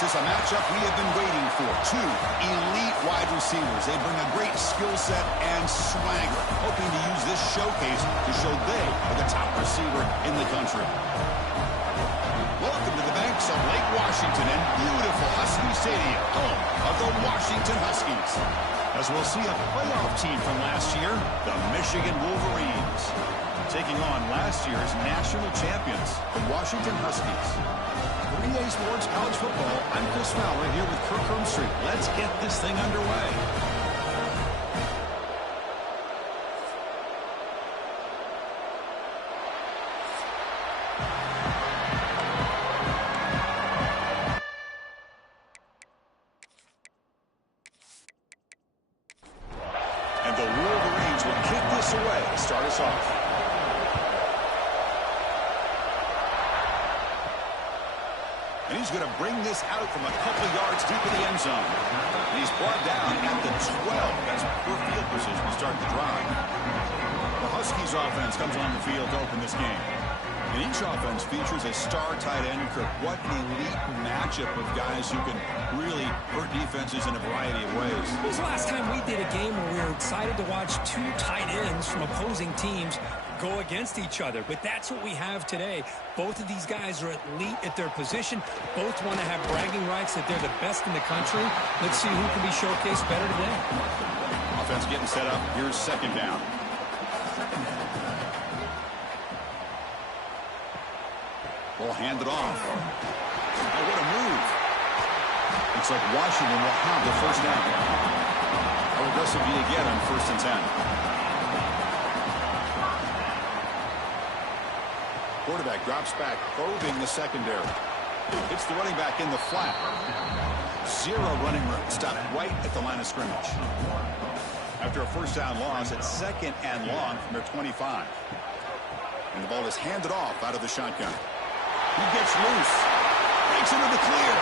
This is a matchup we have been waiting for. Two elite wide receivers. They bring a great skill set and swagger, hoping to use this showcase to show they are the top receiver in the country. Welcome to the banks of Lake Washington and beautiful Husky Stadium, home of the Washington Huskies. As we'll see a playoff team from last year, the Michigan Wolverines, taking on last year's national champions, the Washington Huskies. For EA Sports College Football, I'm Chris Fowler here with Kirk Hermstreet. Let's get this thing underway. And the Wolverines will kick this away to start us off. And he's going to bring this out from a couple yards deep in the end zone. And he's brought down at the 12. That's poor field position to start the drive. The Huskies offense comes on the field to open this game. And each offense features a star tight end. Kirk, what an elite matchup of guys who can really hurt defenses in a variety of ways. When was the last time we did a game where we were excited to watch two tight ends from opposing teams go against each other? But that's what we have today. Both of these guys are elite at their position. Both want to have bragging rights that they're the best in the country. Let's see who can be showcased better today. Offense getting set up. Here's second down. We'll hand it off. Oh, what a move. Looks like Washington will have the first down. How aggressive do you get on 1st and 10? Quarterback drops back, probing the secondary. Hits the running back in the flat. Zero running room. Stopped right at the line of scrimmage. After a first down loss, it's 2nd and long from their 25. And the ball is handed off out of the shotgun. He gets loose. Breaks into the clear.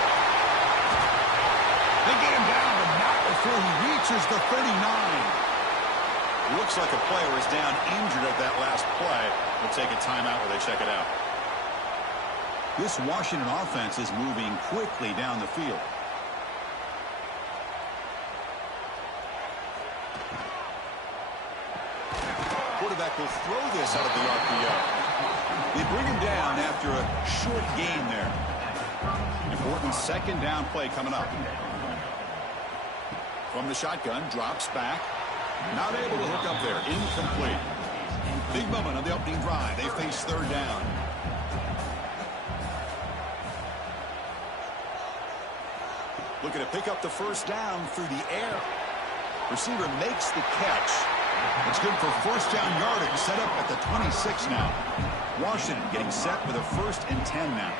They get him down, but not before he reaches the 39. Looks like a player is down injured at that last play. We'll take a timeout while they check it out. This Washington offense is moving quickly down the field. Quarterback will throw this out of the RPO. They bring him down after a short gain there. Important 2nd down play coming up. From the shotgun, drops back. Not able to hook up there. Incomplete. Big moment on the opening drive. They face 3rd down. Looking to pick up the first down through the air. Receiver makes the catch. It's good for 1st down yardage. Set up at the 26 now. Washington getting set with a 1st and 10 now.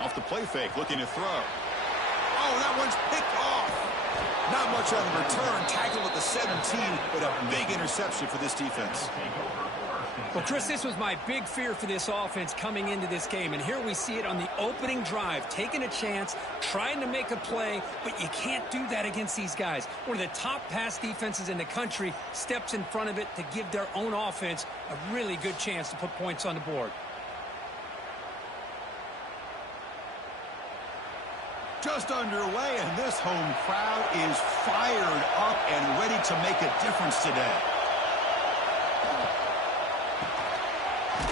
Off the play fake, looking to throw. Oh, that one's picked off. Not much on the return. Tackled at the 17, but a big interception for this defense. Well, Chris, this was my big fear for this offense coming into this game. And here we see it on the opening drive, taking a chance, trying to make a play, but you can't do that against these guys. One of the top pass defenses in the country steps in front of it to give their own offense a really good chance to put points on the board. Just underway, and this home crowd is fired up and ready to make a difference today.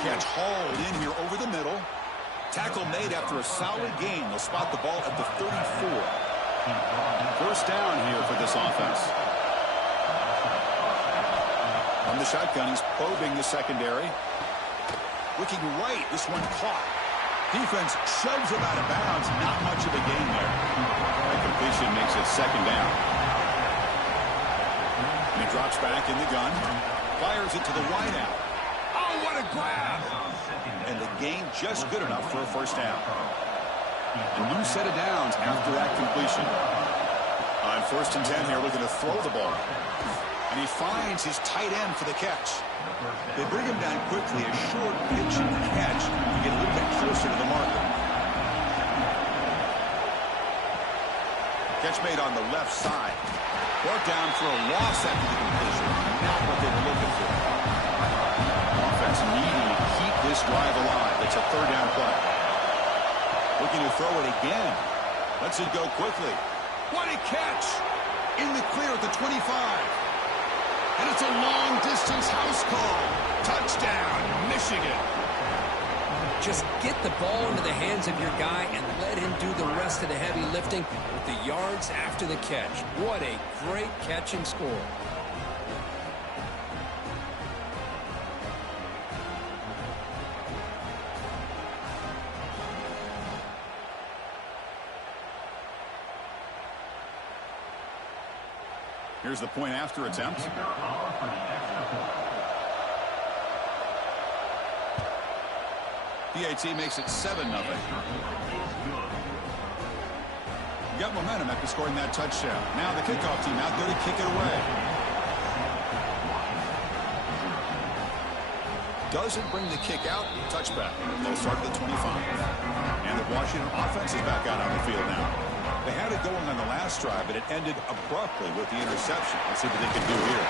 Catch hauled in here over the middle. Tackle made after a solid gain. They'll spot the ball at the 34. 1st down here for this offense. From the shotgun, he's probing the secondary. Looking right, this one caught. Defense shoves him out of bounds. Not much of a gain there. That completion makes it 2nd down. And he drops back in the gun. Fires it to the wideout. Oh, what a grab! And the gain just good enough for a 1st down. A new set of downs after that completion. On 1st and 10 here, looking to throw the ball. And he finds his tight end for the catch. They bring him down quickly, a short pitch and catch to get a little bit closer to the marker. Catch made on the left side. Brought down for a loss after the completion. Not what they were looking for. Offense needing to keep this drive alive. They third down play. Looking to throw it again. Lets it go quickly. What a catch! In the clear at the 25. And it's a long-distance house call. Touchdown, Michigan. Just get the ball into the hands of your guy and let him do the rest of the heavy lifting with the yards after the catch. What a great catch and score. Here's the point after attempt. PAT makes it 7-0. Got momentum after scoring that touchdown. Now the kickoff team out there to kick it away. Doesn't bring the kick out. Touchback. They'll start at the 25. And the Washington offense is back out on the field now. They had it going on the last drive, but it ended abruptly with the interception. Let's see what they can do here.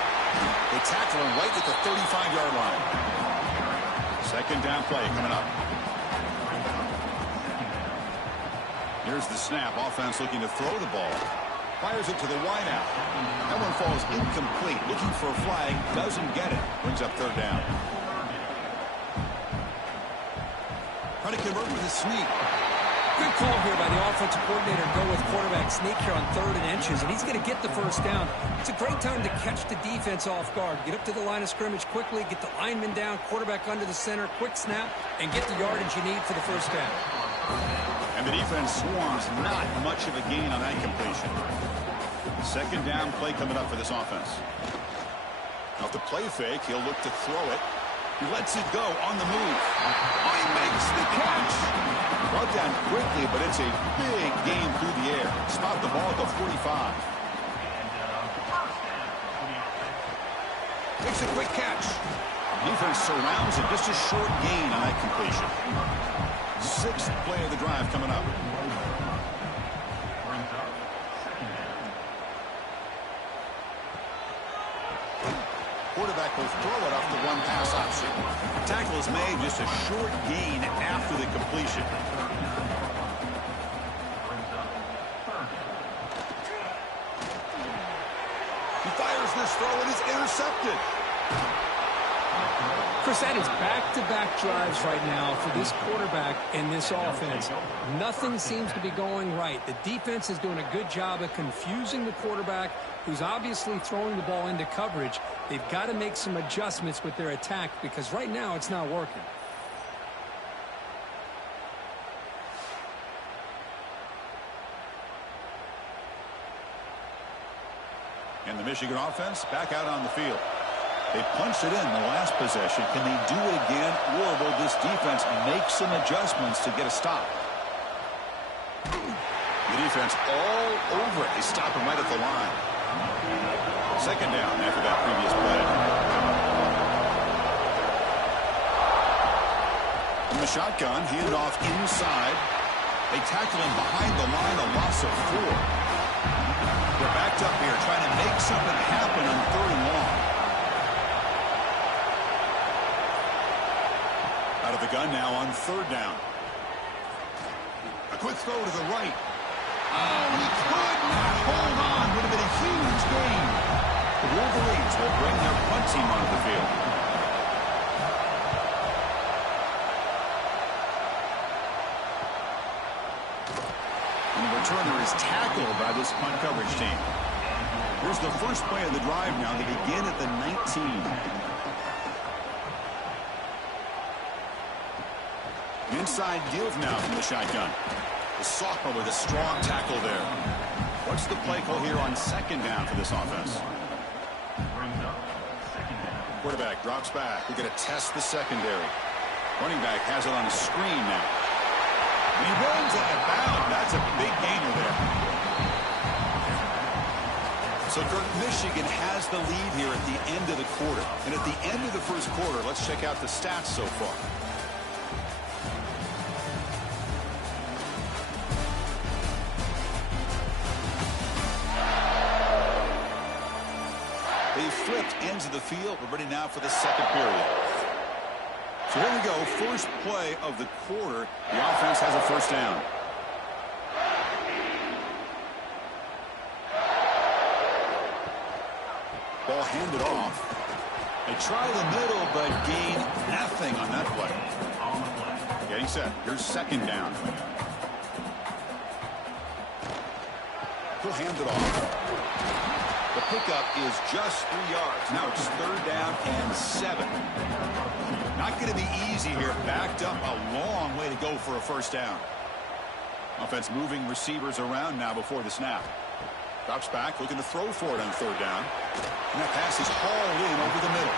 They tackle him right at the 35-yard line. Second down play coming up. Here's the snap. Offense looking to throw the ball. Fires it to the wideout. That one falls incomplete. Looking for a flag. Doesn't get it. Brings up third down. Trying to convert with a sneak. Good call here by the offensive coordinator to go with quarterback sneak here on 3rd and inches, and he's going to get the first down. It's a great time to catch the defense off guard. Get up to the line of scrimmage quickly, get the lineman down, quarterback under the center, quick snap, and get the yardage you need for the first down. And the defense swarms not much of a gain on that completion. Second down play coming up for this offense. Off the play fake, he'll look to throw it. He lets it go on the move. Oh, he makes the catch. Brought down quickly, but it's a big gain through the air. Spot the ball at the 45. Makes a quick catch. Defense surrounds it. Just a short gain on that completion. 6th play of the drive coming up. Quarterback will throw it off the one pass option. Tackle is made, just a short gain after the completion. He fires this throw and is intercepted. Chris, that is back-to-back drives right now for this quarterback and this offense. Nothing seems to be going right. The defense is doing a good job of confusing the quarterback, who's obviously throwing the ball into coverage. They've got to make some adjustments with their attack because right now it's not working. And the Michigan offense back out on the field. They punched it in the last possession. Can they do it again, or will this defense make some adjustments to get a stop? The defense all over it. They stop him right at the line. Second down after that previous play. In the shotgun, handed off inside. They tackle him behind the line, a loss of 4. They're backed up here trying to make something happen on 3rd and long. Out of the gun now on 3rd down. A quick throw to the right. Oh, he could not hold on. Would have been a huge gain. The Wolverines will bring their punt team onto the field. And the returner is tackled by this punt coverage team. Here's the first play of the drive now. They begin at the 19. Inside give now from the shotgun. The sophomore with a strong tackle there. What's the play call here on 2nd down for this offense? Quarterback drops back. We're going to test the secondary. Running back has it on a screen now. And he runs out of bounds. That's a big gainer there. So, Kirk, Michigan has the lead here at the end of the quarter. And at the end of the first quarter, let's check out the stats so far. They flipped ends of the field. We're ready now for the second period. So here we go, first play of the quarter. The offense has a first down. Ball handed off. They try the middle, but gain nothing on that play. Getting set. Here's second down. He'll hand it off. The pickup is just 3 yards. Now it's third down and 7. Not going to be easy here. Backed up a long way to go for a first down. Offense moving receivers around now before the snap. Drops back, looking to throw for it on third down. And that pass is hauled in over the middle.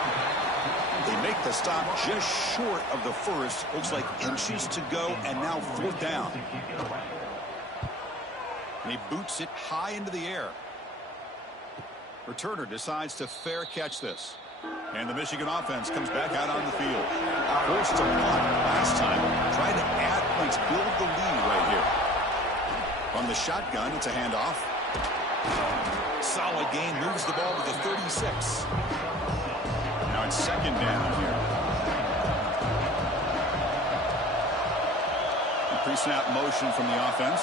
They make the stop just short of the first. Looks like inches to go, and now fourth down. And he boots it high into the air. Returner decides to fair catch this. And the Michigan offense comes back out on the field. Forced to punt last time. Trying to add points, build the lead right here. On the shotgun, it's a handoff. Solid gain, moves the ball to the 36. Now it's second down here. Pre-snap motion from the offense.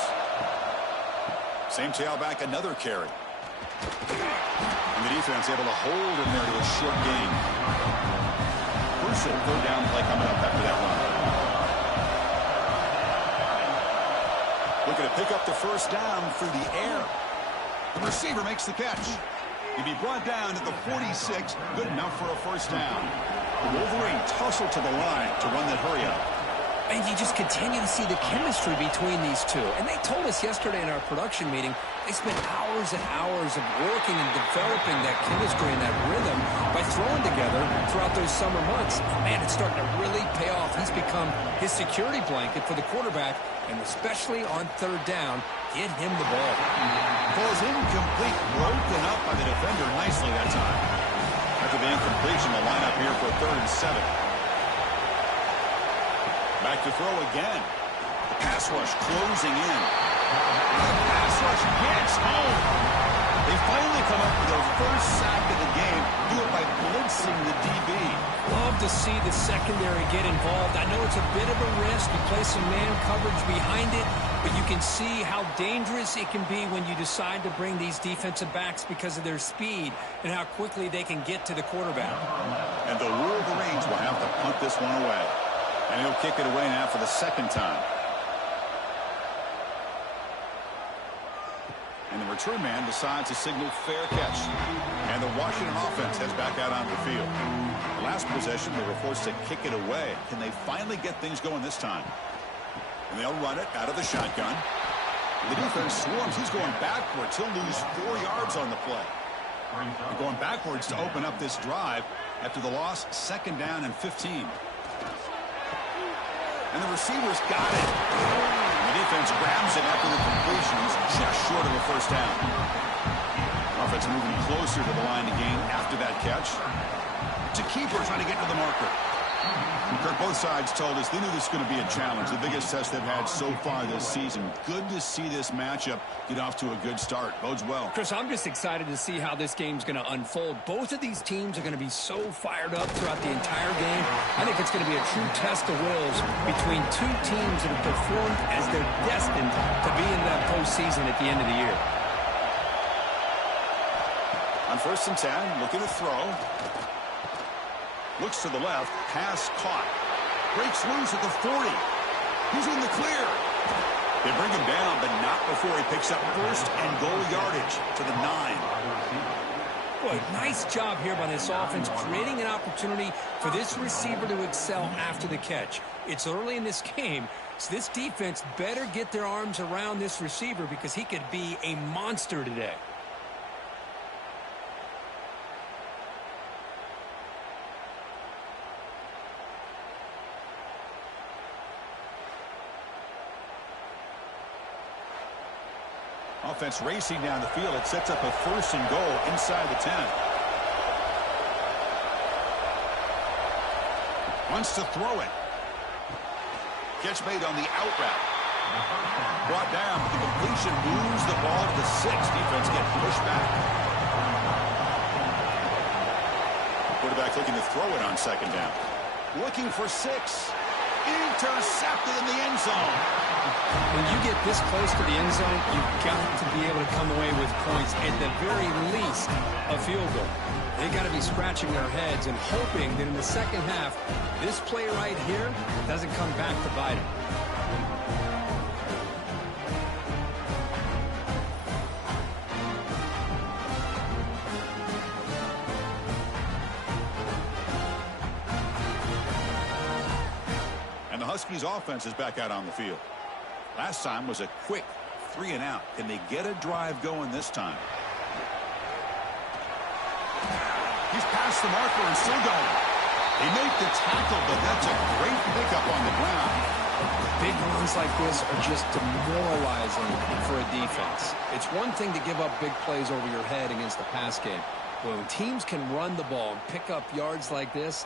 Same tailback, another carry. And the defense able to hold him there to a short gain. Crucial third down play coming up after that one. Looking to pick up the first down through the air. The receiver makes the catch. He'll be brought down at the 46. Good enough for a first down. The Wolverines tussle to the line to run that hurry up. And you just continue to see the chemistry between these two. And they told us yesterday in our production meeting, they spent hours and hours of working and developing that chemistry and that rhythm by throwing together throughout those summer months. And man, it's starting to really pay off. He's become his security blanket for the quarterback, and especially on third down, get him the ball. Ball's incomplete, broken up by the defender nicely that time. After the incompletion, the lineup here for third and 7. Back to throw again. The pass rush closing in. The pass rush gets home. They finally come up with their first sack of the game. Do it by blitzing the DB. Love to see the secondary get involved. I know it's a bit of a risk. You play some man coverage behind it, but you can see how dangerous it can be when you decide to bring these defensive backs because of their speed and how quickly they can get to the quarterback. And the Wolverines will have to punt this one away. And he'll kick it away now for the second time. And the return man decides to signal fair catch. And the Washington offense heads back out onto the field. The last possession, they were forced to kick it away. Can they finally get things going this time? And they'll run it out of the shotgun. The defense swarms. He's going backwards. He'll lose 4 yards on the play. They're going backwards to open up this drive after the loss. Second down and 15. And the receivers got it. The defense grabs it after the completion. He's just short of a first down. Offense moving closer to the line to gain after that catch. It's a keeper trying to get to the marker. Kirk, both sides told us they knew this was going to be a challenge. The biggest test they've had so far this season. Good to see this matchup get off to a good start. Bodes well. Chris, I'm just excited to see how this game's going to unfold. Both of these teams are going to be so fired up throughout the entire game. I think it's going to be a true test of wills between two teams that have performed as they're destined to be in that postseason at the end of the year. On first and 10, looking to throw. Looks to the left, pass caught. Breaks loose at the 40. He's in the clear. They bring him down, but not before he picks up first and goal yardage to the 9. Boy, nice job here by this offense, creating an opportunity for this receiver to excel after the catch. It's early in this game, so this defense better get their arms around this receiver because he could be a monster today. Offense racing down the field. It sets up a first and goal inside the 10. Wants to throw it. Catch made on the out route. Brought down, but the completion moves the ball to the 6. Defense get pushed back. Quarterback looking to throw it on second down. Looking for 6. Intercepted in the end zone. When you get this close to the end zone, you've got to be able to come away with points, at the very least, a field goal. They got to be scratching their heads and hoping that in the second half, this play right here doesn't come back to bite them. And the Huskies offense is back out on the field. Last time was a quick 3-and-out. Can they get a drive going this time? He's past the marker and still going. They make the tackle, but that's a great pickup on the ground. Big runs like this are just demoralizing for a defense. It's one thing to give up big plays over your head against the pass game. But when teams can run the ball and pick up yards like this,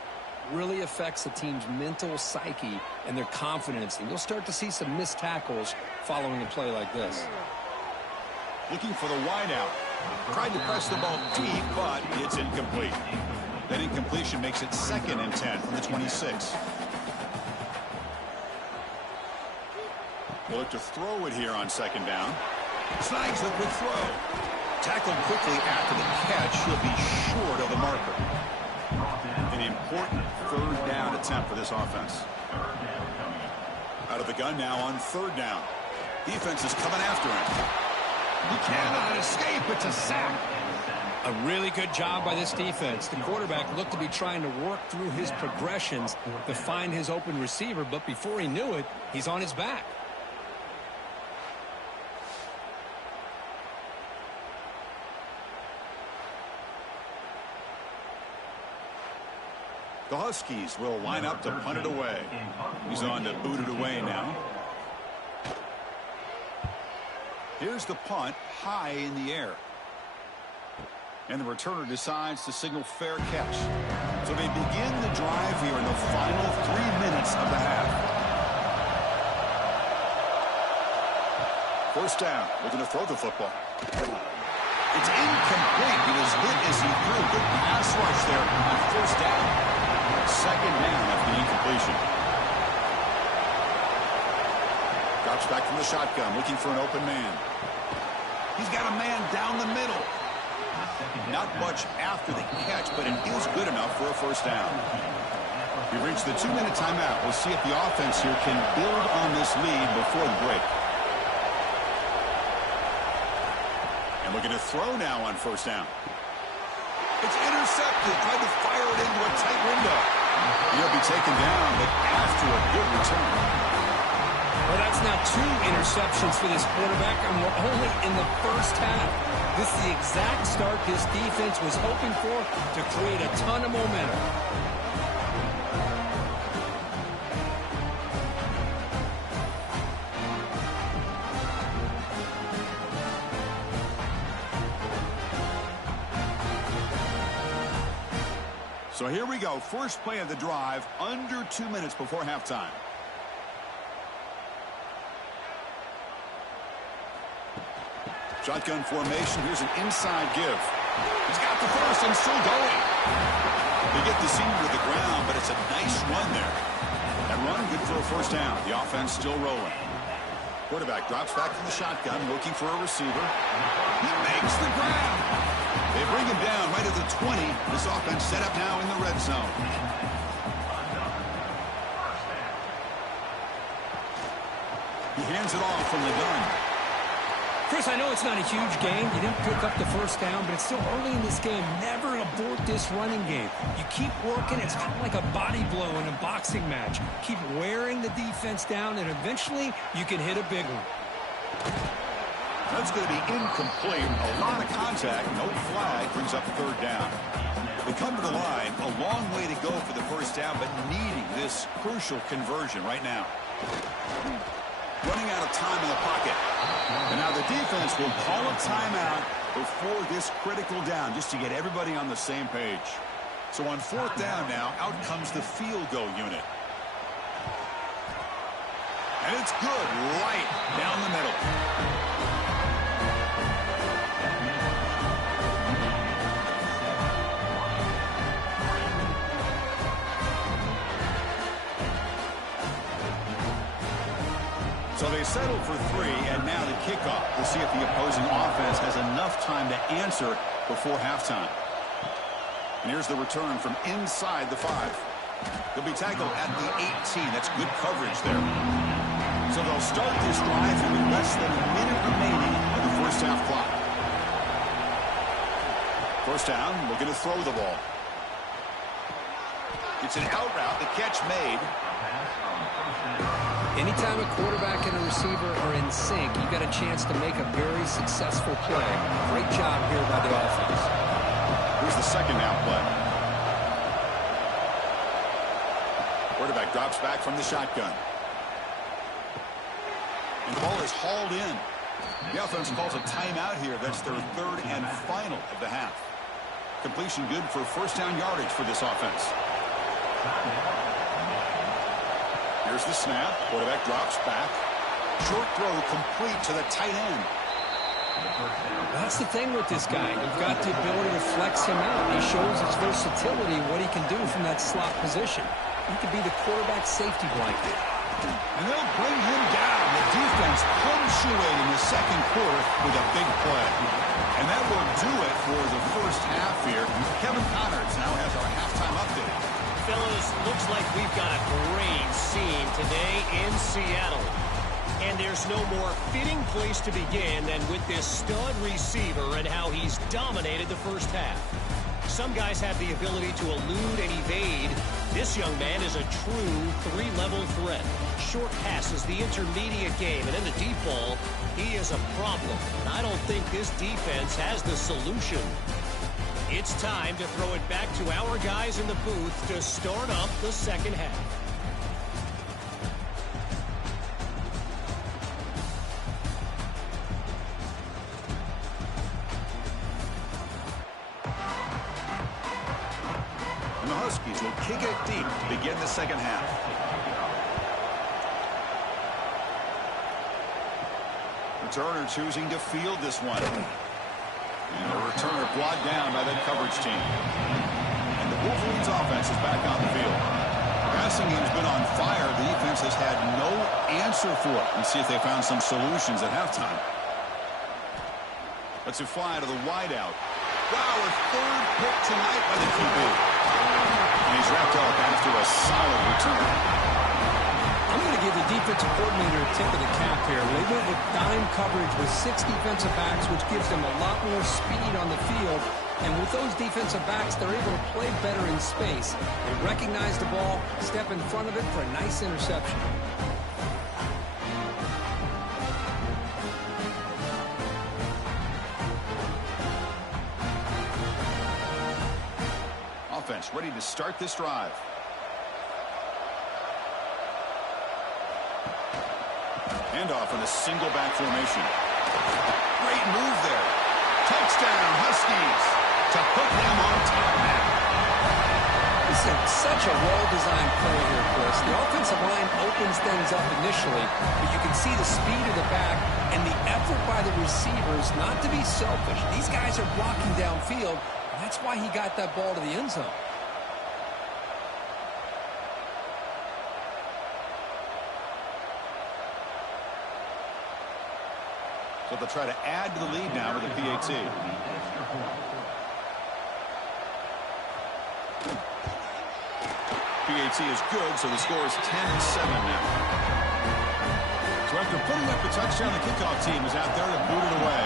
it really affects the team's mental psyche and their confidence. And you'll start to see some missed tackles following a play like this. Looking for the wideout. Tried to press the ball deep, but it's incomplete. That incompletion makes it 2nd and 10 from the 26. We'll look to throw it here on 2nd down. Snags the quick throw. Tackled quickly after the catch. He'll be short of the marker. An important 3rd down attempt for this offense. Out of the gun now on 3rd down. Defense is coming after him. He cannot escape. It's a sack. A really good job by this defense. The quarterback looked to be trying to work through his progressions to find his open receiver, but before he knew it, he's on his back. The Huskies will line up to punt it away. He's on to boot it away now. Here's the punt, high in the air. And the returner decides to signal fair catch. So they begin the drive here in the final 3 minutes of the half. 1st down. Looking to throw the football. It's incomplete. He was hit as he threw. Good pass rush there on 1st down. 2nd down after the incompletion. Drops back from the shotgun, looking for an open man. He's got a man down the middle. Not much after the catch, but it is good enough for a 1st down. We reached the 2-minute timeout. We'll see if the offense here can build on this lead before the break. And looking to throw now on 1st down. It's intercepted. Tried to fire it into a tight window. He'll be taken down, but after a good return. Well, that's now 2 interceptions for this quarterback, and we're only in the 1st half. This is the exact start this defense was hoping for to create a ton of momentum. So here we go. First play of the drive, under 2 minutes before halftime. Shotgun formation. Here's an inside give. He's got the first and still going. They get the senior to the ground, but it's a nice run there. That run good for a 1st down. The offense still rolling. Quarterback drops back to the shotgun, looking for a receiver. He makes the grab. They bring him down right at the 20. This offense set up now in the red zone. He hands it off from the gun. Chris, I know it's not a huge game. You didn't pick up the 1st down, but it's still early in this game. Never abort this running game. You keep working. It's kind of like a body blow in a boxing match. Keep wearing the defense down, and eventually you can hit a big one. That's going to be incomplete. A lot of contact. No flag. Brings up 3rd down. They come to the line. A long way to go for the 1st down, but needing this crucial conversion right now. Running out of time in the pocket. And now the defense will call a timeout before this critical down, just to get everybody on the same page. So on 4th down now, out comes the field goal unit. And it's good right down the middle. So they settle for 3, and now the kickoff. We'll see if the opposing offense has enough time to answer before halftime. And here's the return from inside the 5. He'll be tackled at the 18. That's good coverage there. So they'll start this drive with less than a minute remaining on the first half clock. First down, looking to throw the ball. It's an out route, the catch made. Anytime a quarterback and a receiver are in sync, you've got a chance to make a very successful play. Great job here by the offense. Here's the second down play. Quarterback drops back from the shotgun. And the ball is hauled in. The offense calls a timeout here. That's their third and final of the half. Completion good for first down yardage for this offense. Here's the snap. Quarterback drops back. Short throw complete to the tight end. That's the thing with this guy. You've got the ability to flex him out. He shows his versatility, what he can do from that slot position. He could be the quarterback safety blanket. And they'll bring him down. The defense punctuating in the second quarter with a big play. And that will do it for the first half here. Kevin Connerts now has our halftime update. Fellas, looks like we've got a great scene today in Seattle. And there's no more fitting place to begin than with this stud receiver and how he's dominated the first half. Some guys have the ability to elude and evade. This young man is a true 3-level threat. Short passes, the intermediate game, and in the deep ball, he is a problem. And I don't think this defense has the solution. It's time to throw it back to our guys in the booth to start up the second half. And the Huskies will kick it deep to begin the second half. Returner choosing to field this one. And the returner brought down by that coverage team. And the Wolverines offense is back on the field. Passing game's been on fire. The defense has had no answer for it. Let's see if they found some solutions at halftime. Let's fly to the wideout. Wow, a third pick tonight by the QB. And he's wrapped up after a solid return. I'm going to give the defensive coordinator a tip of the cap here. They move with dime coverage with 6 defensive backs, which gives them a lot more speed on the field. And with those defensive backs, they're able to play better in space. They recognize the ball, step in front of it for a nice interception. Offense ready to start this drive. Handoff in a single back formation. Great move there. Touchdown, Huskies, to put them on top now. This is such a well-designed play here, Chris. The offensive line opens things up initially, but you can see the speed of the back and the effort by the receivers not to be selfish. These guys are blocking downfield, and that's why he got that ball to the end zone. So they'll try to add to the lead now with a PAT. PAT is good, so the score is 10-7 now. So after putting up the touchdown, the kickoff team is out there to boot it away.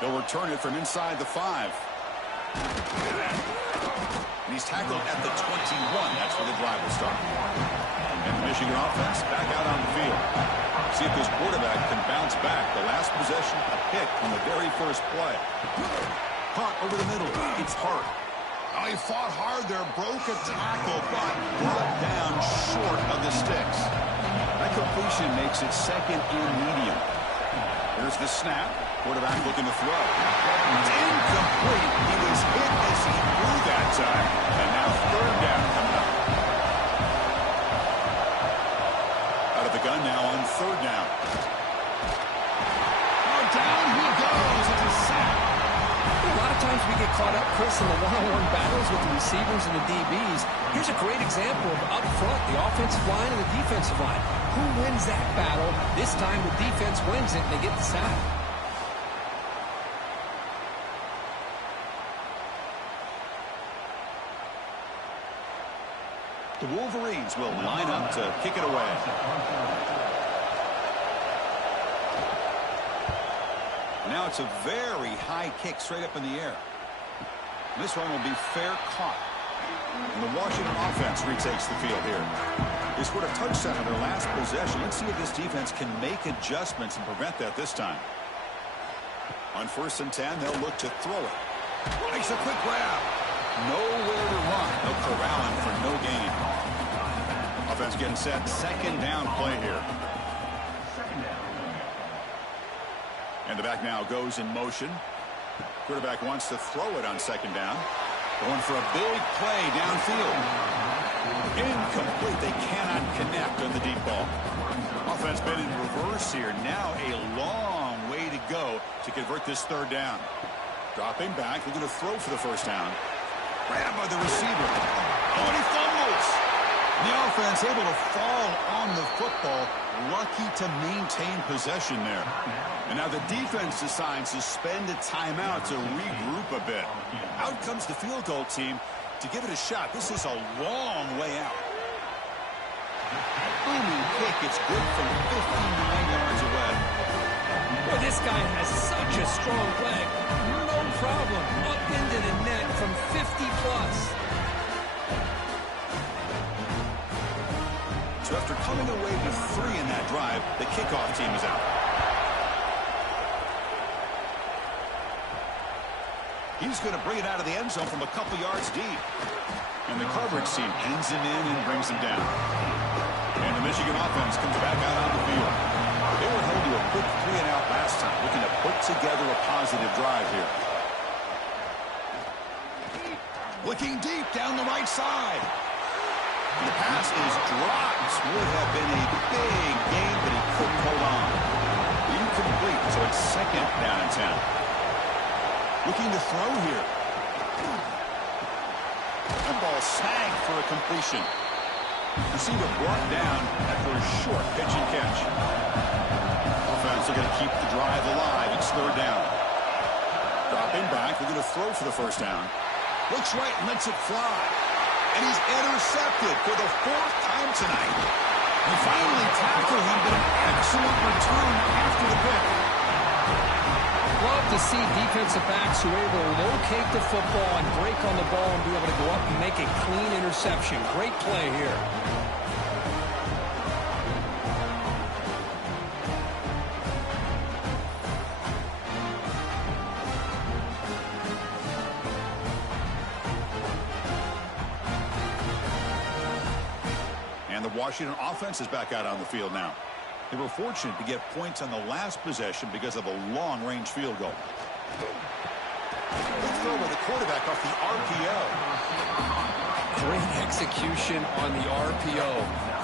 They'll return it from inside the 5. And he's tackled at the 21. That's where the drive will start. And the Michigan offense back out on the field. See if this quarterback can bounce back. The last possession, a pick on the very first play. Caught over the middle. It's Hart. Oh, he fought hard there, broke a tackle, but brought down short of the sticks. That completion makes it second and medium. Here's the snap. Quarterback looking to throw. It's incomplete. He was hit as he threw that time. And now third down coming up. Out of the gun now on third down. Oh, down he goes. It's a sack. A lot of times Sometimes we get caught up, Chris, in the one-on-one battles with the receivers and the DBs. Here's a great example of up front, the offensive line and the defensive line. Who wins that battle? This time the defense wins it and they get the sack. The Wolverines will line up to kick it away. Now it's a very high kick straight up in the air. This one will be fair caught. And the Washington offense retakes the field here. They scored a touchdown on their last possession. Let's see if this defense can make adjustments and prevent that this time. On 1st and 10, they'll look to throw it. Makes a quick grab. Nowhere to run. They'll corral him for no gain. Offense getting set. 2nd down play here. And the back now goes in motion. Quarterback wants to throw it on 2nd down. Going for a big play downfield. Incomplete. They cannot connect on the deep ball. Offense been in reverse here. Now a long way to go to convert this 3rd down. Dropping back. Looking to throw for the 1st down. Grabbed by the receiver. Oh, and he fumbles. The offense able to fall on the football. Lucky to maintain possession there. And now the defense decides to spend a timeout to regroup a bit. Out comes the field goal team to give it a shot. This is a long way out. Booming kick. It's good from 59 yards away. Boy, this guy has such a strong leg. No problem. Up into the net from 50+. So after coming away with 3 in that drive, the kickoff team is out. He's going to bring it out of the end zone from a couple yards deep. And the coverage team ends him in and brings him down. And the Michigan offense comes back out on the field. They were held to a quick 3-and-out last time, looking to put together a positive drive here. Looking deep down the right side. And the pass is dropped. Would have been a big gain, but he couldn't hold on. Incomplete, so it's 2nd down and 10. Looking to throw here. That ball snagged for a completion. Receiver brought down after a short pitch and catch. Offense looking to keep the drive alive. It's 3rd down. Dropping back. They're going to throw for the 1st down. Looks right and lets it fly. And he's intercepted for the 4th time tonight. They finally tackle him, but an excellent return after the pick. Love to see defensive backs who are able to locate the football and break on the ball and be able to go up and make a clean interception. Great play here. And the Washington offense is back out on the field now. They were fortunate to get points on the last possession because of a long-range field goal. Good throw by the quarterback off the RPO. Great execution on the RPO.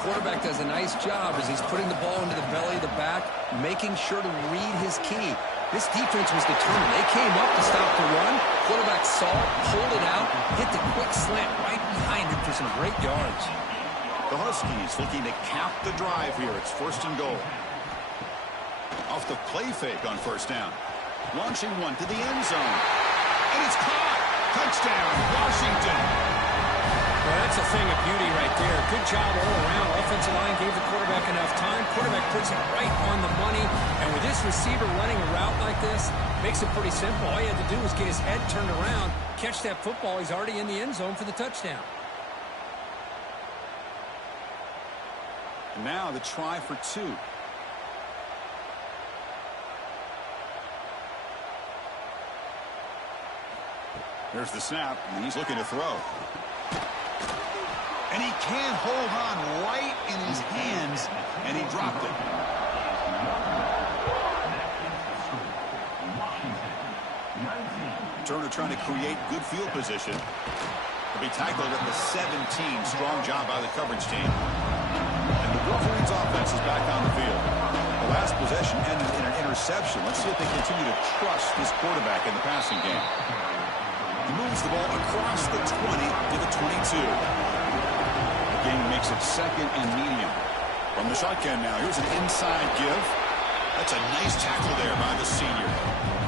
Quarterback does a nice job as he's putting the ball into the belly of the back, making sure to read his key. This defense was determined. They came up to stop the run. Quarterback saw it, pulled it out, hit the quick slant right behind him for some great yards. The Huskies looking to cap the drive here. It's 1st and goal. Off the play fake on 1st down. Launching one to the end zone. And it's caught. Touchdown, Washington. Well, that's a thing of beauty right there. Good job all around. Offensive line gave the quarterback enough time. Quarterback puts it right on the money. And with this receiver running a route like this, makes it pretty simple. All you had to do was get his head turned around, catch that football. He's already in the end zone for the touchdown. Now the try for 2. There's the snap, and he's looking to throw. And he can't hold on right in his hands, and he dropped it. Turner trying to create good field position. He'll be tackled at the 17. Strong job by the coverage team. And the Wolverines offense is back on the field. The last possession ended in an interception. Let's see if they continue to trust this quarterback in the passing game. moves the ball across the 20 to the 22. The game makes it second and medium. From the shotgun now, here's an inside give. That's a nice tackle there by the senior.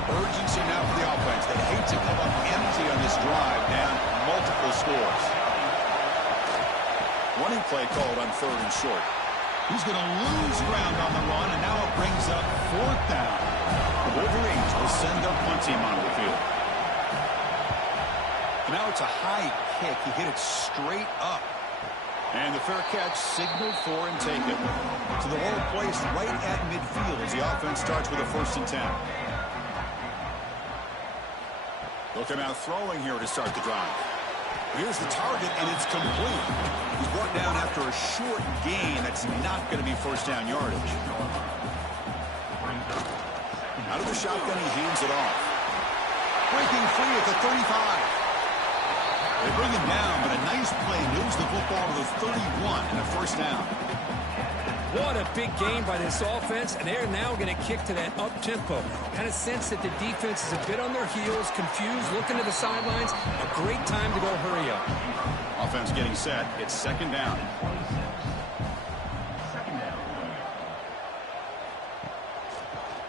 Urgency now for the offense. They hate to come up empty on this drive, down multiple scores. Running play called on 3rd and short. He's going to lose ground on the run, and now it brings up 4th down. The Wolverines will send their punt team onto the field. And now it's a high kick. He hit it straight up. And the fair catch signaled for and taken. So the ball placed right at midfield as the offense starts with a 1st and 10. They'll come out throwing here to start the drive. Here's the target, and it's complete. He's brought down after a short gain. That's not going to be 1st down yardage. Out of the shotgun, he hands it off. Breaking free at the 35. They bring him down, but a nice play moves the football to the 31 and a 1st down. What a big game by this offense, and they're now going to kick to that up-tempo. Kind of sense that the defense is a bit on their heels, confused, looking to the sidelines. A great time to go hurry up. Offense getting set. It's 2nd down.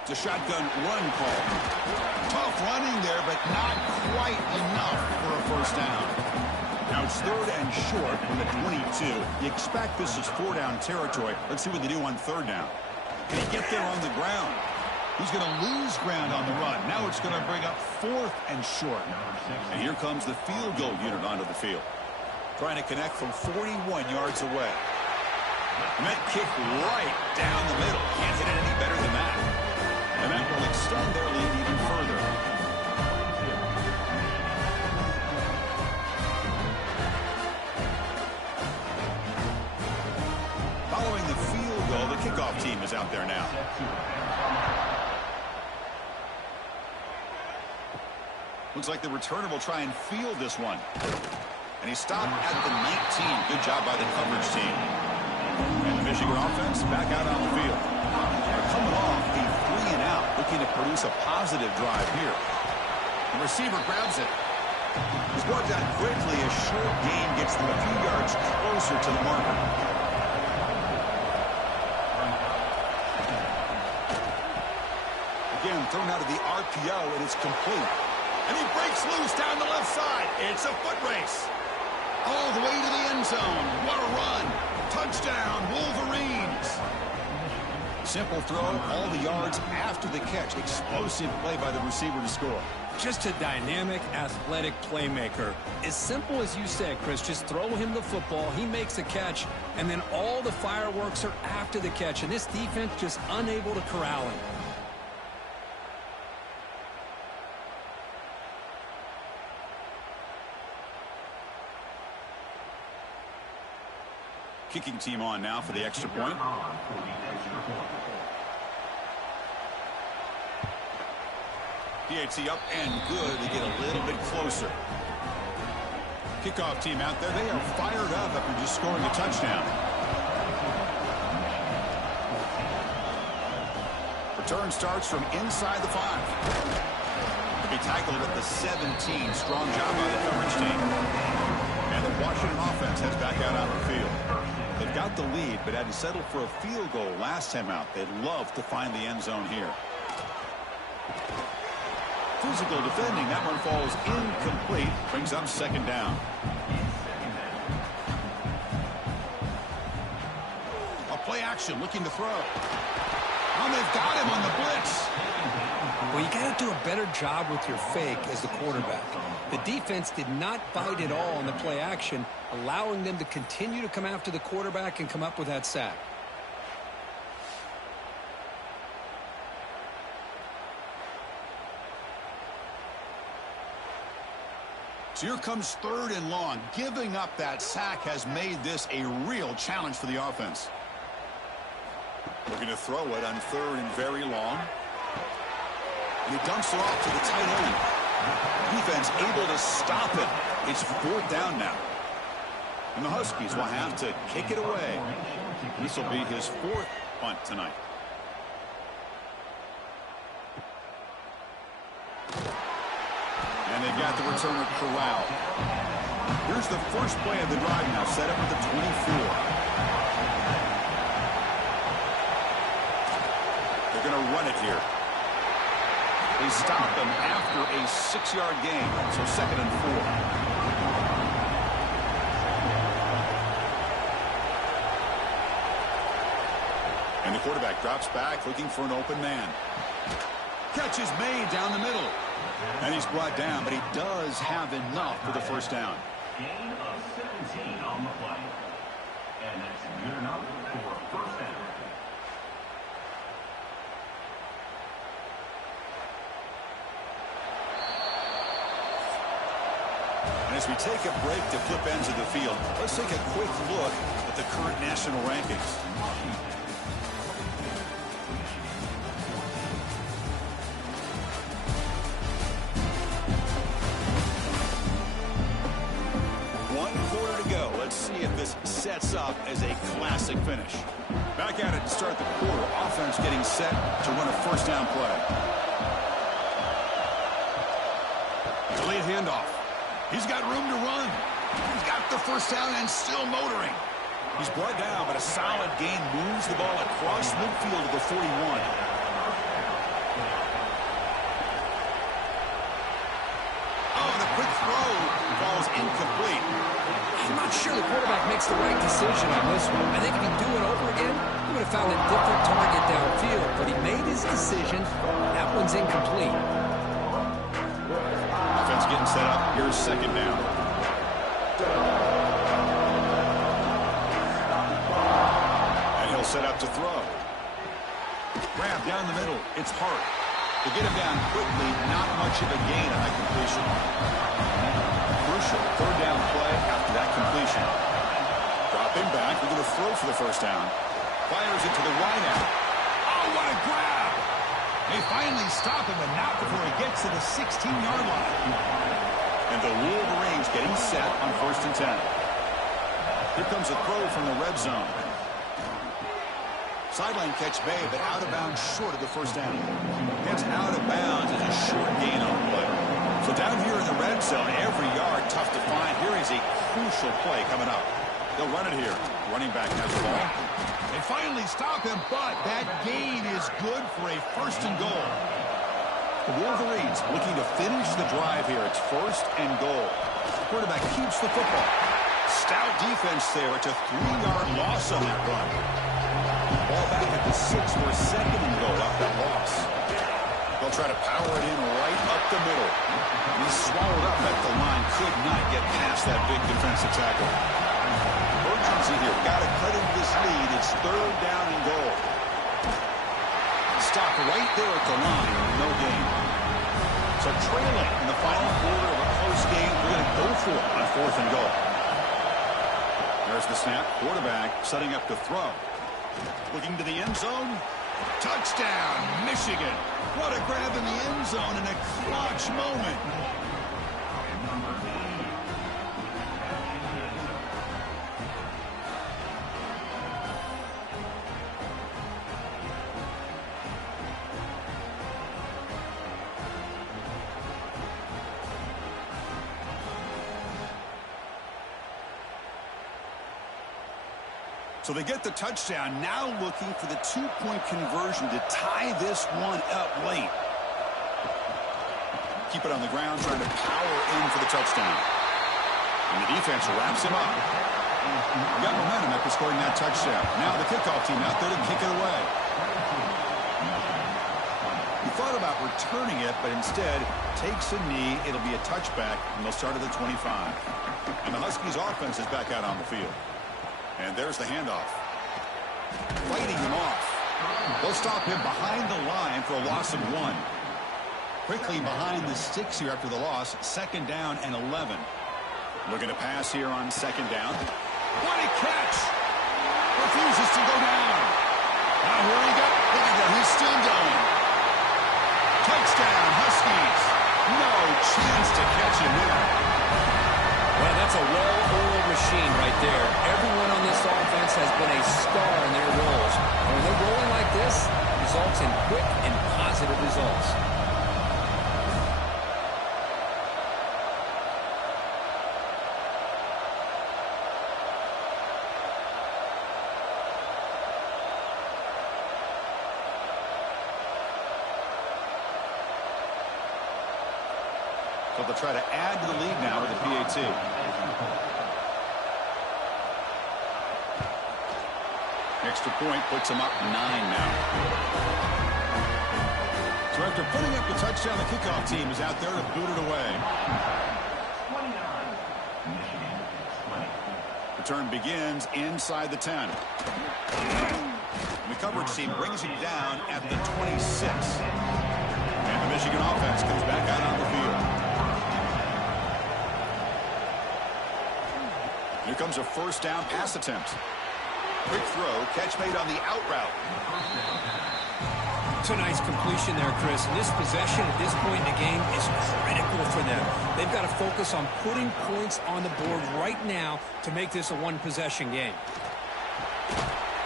It's a shotgun run call. Tough running there, but not quite enough for a 1st down. Now it's 3rd and short from the 22. You expect this is 4-down territory. Let's see what they do on 3rd down. Can he get there on the ground? He's going to lose ground on the run. Now it's going to bring up 4th and short. And here comes the field goal unit onto the field. Trying to connect from 41 yards away. And that kick right down the middle. Can't hit it any better than that. And that will extend their lead even further. Following the field goal, the kickoff team is out there now. Looks like the returner will try and field this one. And he stopped at the 19. Good job by the coverage team. And the Michigan offense back out on the field. They're coming off a 3-and-out, looking to produce a positive drive here. The receiver grabs it. He's brought down quickly. A short gain gets them a few yards closer to the marker. Again, thrown out of the RPO, and it's complete. And he breaks loose down the left side. It's a foot race. All the way to the end zone. What a run. Touchdown, Wolverines. Simple throw, all the yards after the catch. Explosive play by the receiver to score. Just a dynamic, athletic playmaker. As simple as you said, Chris, just throw him the football, he makes a catch, and then all the fireworks are after the catch. And this defense just unable to corral him. Kicking team on now for the extra point. PAT up and good. They get a little bit closer. Kickoff team out there. They are fired up after just scoring a touchdown. Return starts from inside the 5. To be tackled at the 17. Strong job by the coverage team. And the Washington offense heads back out on the field. They've got the lead, but had to settle for a field goal last time out. They'd love to find the end zone here. Physical defending. That one falls incomplete. Brings up 2nd down. A play action looking to throw. Oh, they've got him on the blitz. Well, you got to do a better job with your fake as the quarterback. The defense did not bite at all on the play action, allowing them to continue to come after the quarterback and come up with that sack. So here comes 3rd and long. Giving up that sack has made this a real challenge for the offense. Looking to throw it on 3rd and very long. And he dumps it off to the tight end. Defense able to stop it. It's 4th down now. And the Huskies will have to kick it away. This will be his 4th punt tonight. And they've got the returner corralled. Here's the first play of the drive now, set up at the 24. They're going to run it here. They stop them after a 6-yard gain, so 2nd and 4. And the quarterback drops back, looking for an open man. Catch is made down the middle. And he's brought down, but he does have enough for the first down. Gain of 17 on the play. And that's good enough for a first down. And as we take a break to flip ends of the field, let's take a quick look at the current national rankings. See if this sets up as a classic finish. Back at it to start the quarter. Offense getting set to run a first down play. Delayed handoff. He's got room to run. He's got the first down and still motoring. He's brought down, but a solid gain moves the ball across midfield to the 41. Oh, and a quick throw falls incomplete. I'm not sure the quarterback makes the right decision on this one. I think if he'd do it over again, he would have found a different target downfield. But he made his decision. That one's incomplete. Offense getting set up. Here's 2nd down. And he'll set up to throw. Grab down the middle. It's Hart. To get him down quickly, not much of a gain on that completion. Crucial 3rd down play after that completion. Dropping back, we're going to throw for the first down. Fires it to the wide out. Oh, what a grab! They finally stop him, and not before he gets to the 16-yard line. And the Wolverines getting set on 1st and 10. Here comes a throw from the red zone. Sideline catch made, but out of bounds short of the first down. Gets out of bounds as a short gain on the play. So down here in the red zone, every yard tough to find. Here is a crucial play coming up. They'll run it here. Running back has the ball. They finally stop him, but that gain is good for a 1st and goal. The Wolverines looking to finish the drive here. It's 1st and goal. The quarterback keeps the football. Stout defense there. It's a 3-yard loss on that run. Ball back at the 6 for 2nd and goal off that loss. They'll try to power it in right up the middle. And he's swallowed up at the line. Could not get past that big defensive tackle. Urgency here. Got to cut into this lead. It's 3rd down and goal. Stop right there at the line. No gain. So trailing in the final quarter of a close game. We're going to go for it on 4th and goal. There's the snap. Quarterback setting up to throw. Looking to the end zone. Touchdown, Michigan. What a grab in the end zone in a clutch moment. So they get the touchdown, now looking for the 2-point conversion to tie this one up late. Keep it on the ground, trying to power in for the touchdown. And the defense wraps him up. Got momentum after scoring that touchdown. Now the kickoff team out there to kick it away. He thought about returning it, but instead takes a knee. It'll be a touchback, and they'll start at the 25. And the Huskies offense is back out on the field. And there's the handoff. Fighting him off. They'll stop him behind the line for a loss of 1. Quickly behind the sticks here after the loss. 2nd down and 11. Looking to pass here on 2nd down. What a catch! Refuses to go down. Now here he goes. Look at that. He's still going. Touchdown, Huskies. No chance to catch him there. Well, that's a well-oiled machine right there. Everyone on this offense has been a star in their roles. And when they're rolling like this, it results in quick and positive results. So they'll try to add to the lead now with the PAT. Extra point puts them up 9 now. So after putting up the touchdown, the kickoff team is out there to boot it away. 29. Michigan 20. Return begins inside the 10. And the coverage team brings it down at the 26. And the Michigan offense comes back out on the field. Here comes a first down pass attempt. Quick throw, catch made on the out route. It's a nice completion there, Chris. And this possession at this point in the game is critical for them. They've got to focus on putting points on the board right now to make this a one-possession game.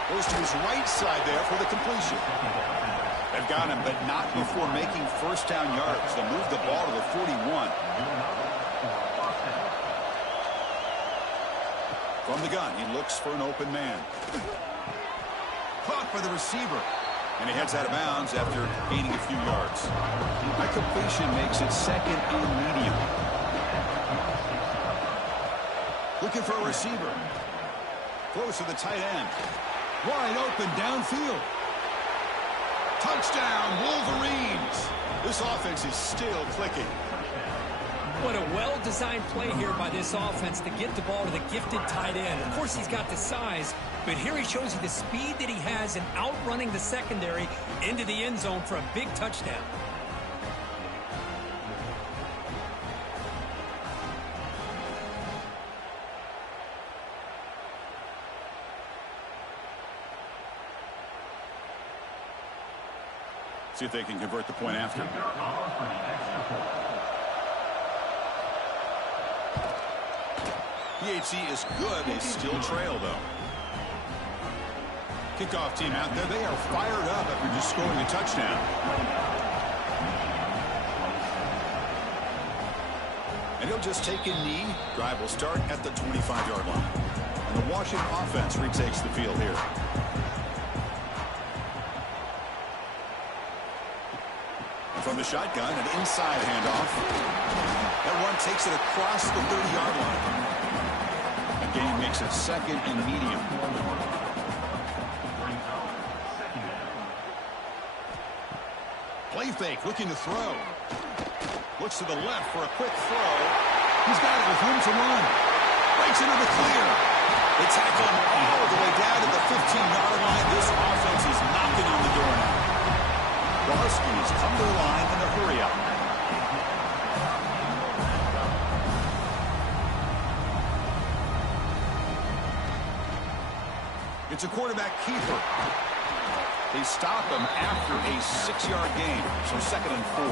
Goes to his right side there for the completion. They've got him, but not before making first down yards. They move the ball to the 41. From the gun, he looks for an open man. Caught by the receiver. And he heads out of bounds after gaining a few yards. That completion makes it second and medium. Looking for a receiver. Close to the tight end. Wide open downfield. Touchdown, Wolverines. This offense is still clicking. What a well-designed play here by this offense to get the ball to the gifted tight end. Of course, he's got the size, but here he shows you the speed that he has in outrunning the secondary into the end zone for a big touchdown. See if they can convert the point after. PAT is good. They still trail, though. Kickoff team out there. They are fired up after just scoring a touchdown. And he'll just take a knee. Drive will start at the 25-yard line. And the Washington offense retakes the field here. And from the shotgun, an inside handoff. That run takes it across the 30-yard line. The game makes it second and medium. Play fake, looking to throw. Looks to the left for a quick throw. He's got it with room to run. Breaks into the clear. They tackle him all the way down to the 15-yard line. This offense is knocking on the door now. The Huskies come to the line in a hurry-up. It's a quarterback keeper. They stop him after a 6-yard gain, so second and 4.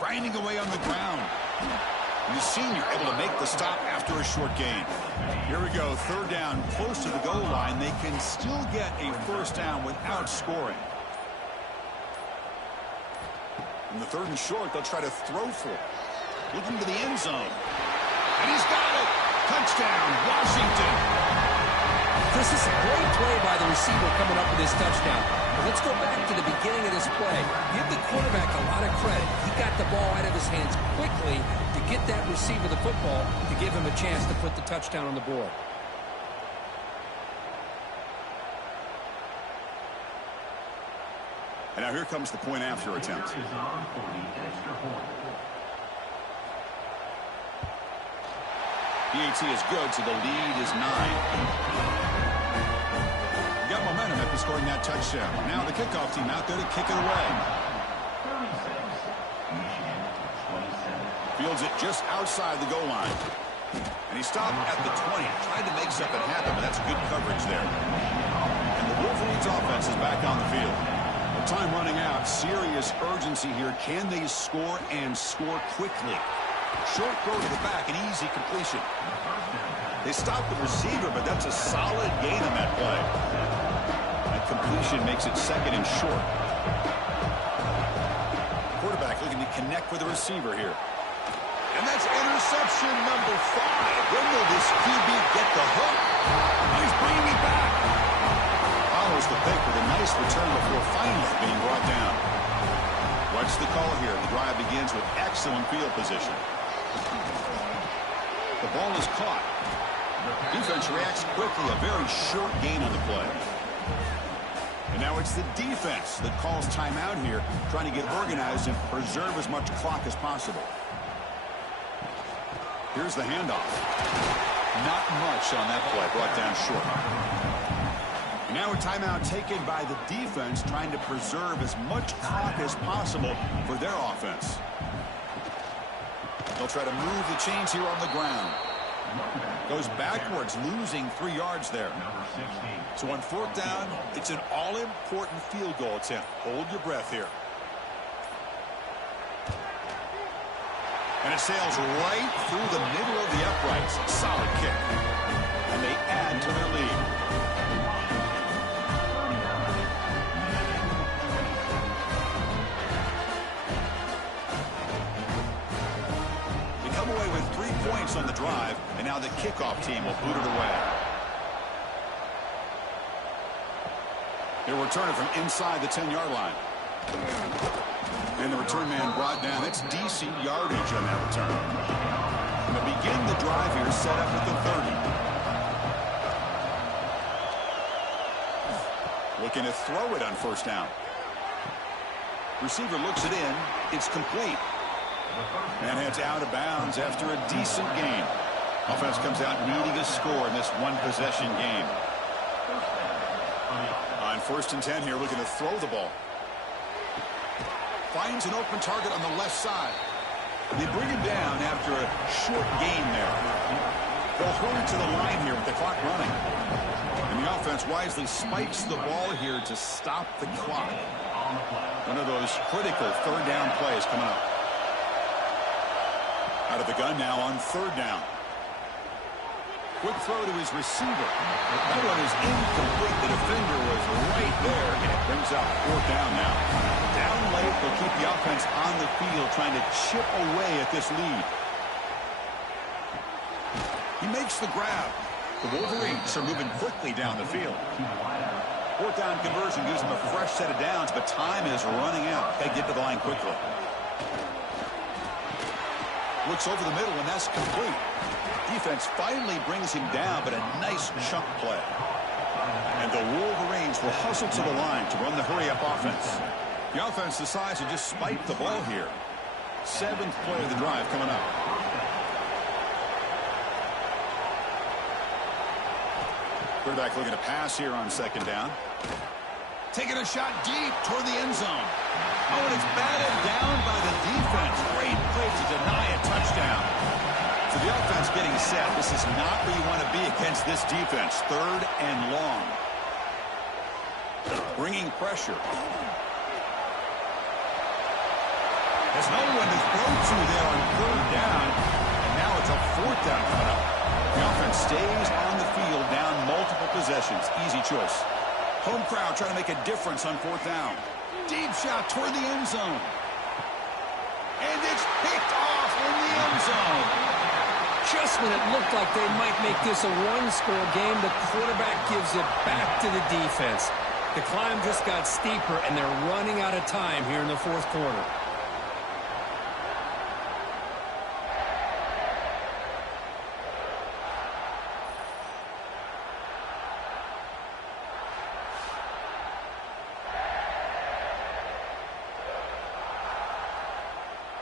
Grinding away on the ground. And the senior able to make the stop after a short gain. Here we go, third down, close to the goal line. They can still get a first down without scoring. In the third and short, they'll try to throw for it. Looking to the end zone. And he's got it! Touchdown, Washington! Chris, this is a great play by the receiver coming up with this touchdown. But let's go back to the beginning of this play. Give the quarterback a lot of credit. He got the ball out of his hands quickly to get that receiver the football to give him a chance to put the touchdown on the board. And now here comes the point after attempt. PAT is good, so the lead is 9. Got momentum after scoring that touchdown. Now the kickoff team out there to kick it away. Fields it just outside the goal line. And he stopped at the 20. Tried to make something happen, but that's good coverage there. And the Wolverines offense is back on the field. The time running out. Serious urgency here. Can they score and score quickly? Short throw to the back, an easy completion. They stopped the receiver, but that's a solid gain on that play. That completion makes it second and short. Quarterback looking to connect with the receiver here. And that's interception number 5. When will this QB get the hook? Oh, he's bringing me back. Follow throws the pick with a nice return before finally being brought down. Watch the call here. The drive begins with excellent field position. The ball is caught. Defense reacts quickly. A very short gain on the play. And now it's the defense that calls timeout here, trying to get organized and preserve as much clock as possible. Here's the handoff. Not much on that play, brought down short. And now a timeout taken by the defense, trying to preserve as much clock as possible for their offense. They'll try to move the chains here on the ground. Goes backwards, losing 3 yards there. So on 4th down, it's an all-important field goal attempt. Hold your breath here. And it sails right through the middle of the uprights. Solid kick. And they add to their lead. They come away with 3 points on the drive, and now the kickoff team will boot it away. He'll return it from inside the 10-yard line. And the return man brought down. That's decent yardage on that return. And to begin the drive here, set up at the 30. Looking to throw it on 1st down. Receiver looks it in. It's complete. And heads out of bounds after a decent gain. Offense comes out needing a score in this one-possession game. On 1st and 10 here, looking to throw the ball. Finds an open target on the left side. They bring him down after a short gain there. They'll hurry to the line here with the clock running. And the offense wisely spikes the ball here to stop the clock. One of those critical 3rd down plays coming up. Out of the gun now on 3rd down. Quick throw to his receiver. That one is incomplete. The defender was right there, and it brings up 4th down now. Down late, they'll keep the offense on the field, trying to chip away at this lead. He makes the grab. The Wolverines are moving quickly down the field. 4th down conversion gives them a fresh set of downs, but time is running out. They get to the line quickly. Looks over the middle, and that's complete. Defense finally brings him down, but a nice chunk play. And the Wolverines will hustle to the line to run the hurry-up offense. The offense decides to just spike the ball here. 7th play of the drive coming up. Quarterback looking to pass here on 2nd down. Taking a shot deep toward the end zone. Oh, and it's batted down by the defense. Great play to deny a touchdown. So the offense getting set. This is not where you want to be against this defense. 3rd and long. Bringing pressure. There's no one to throw to there on 3rd down. And now it's a 4th down coming up. The offense stays on the field down multiple possessions. Easy choice. Home crowd trying to make a difference on 4th down. Deep shot toward the end zone. And it's picked off in the end zone. Just when it looked like they might make this a one-score game, the quarterback gives it back to the defense. The climb just got steeper, and they're running out of time here in the 4th quarter.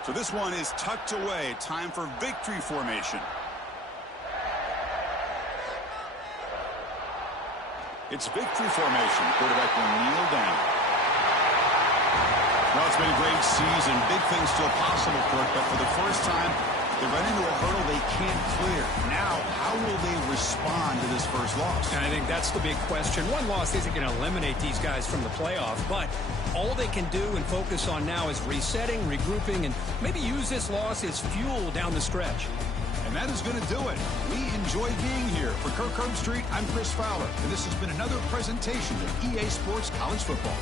So this one is tucked away. Time for victory formation. It's victory formation. Quarterback will kneel down. Well, it's been a great season. Big things still possible for it, but for the first time, they run into a hurdle they can't clear. Now, how will they respond to this first loss? And I think that's the big question. One loss isn't going to eliminate these guys from the playoff, but all they can do and focus on now is resetting, regrouping, and maybe use this loss as fuel down the stretch. And that is going to do it. We enjoy being here. For Kirk Herbstreit, I'm Chris Fowler, and this has been another presentation of EA Sports College Football.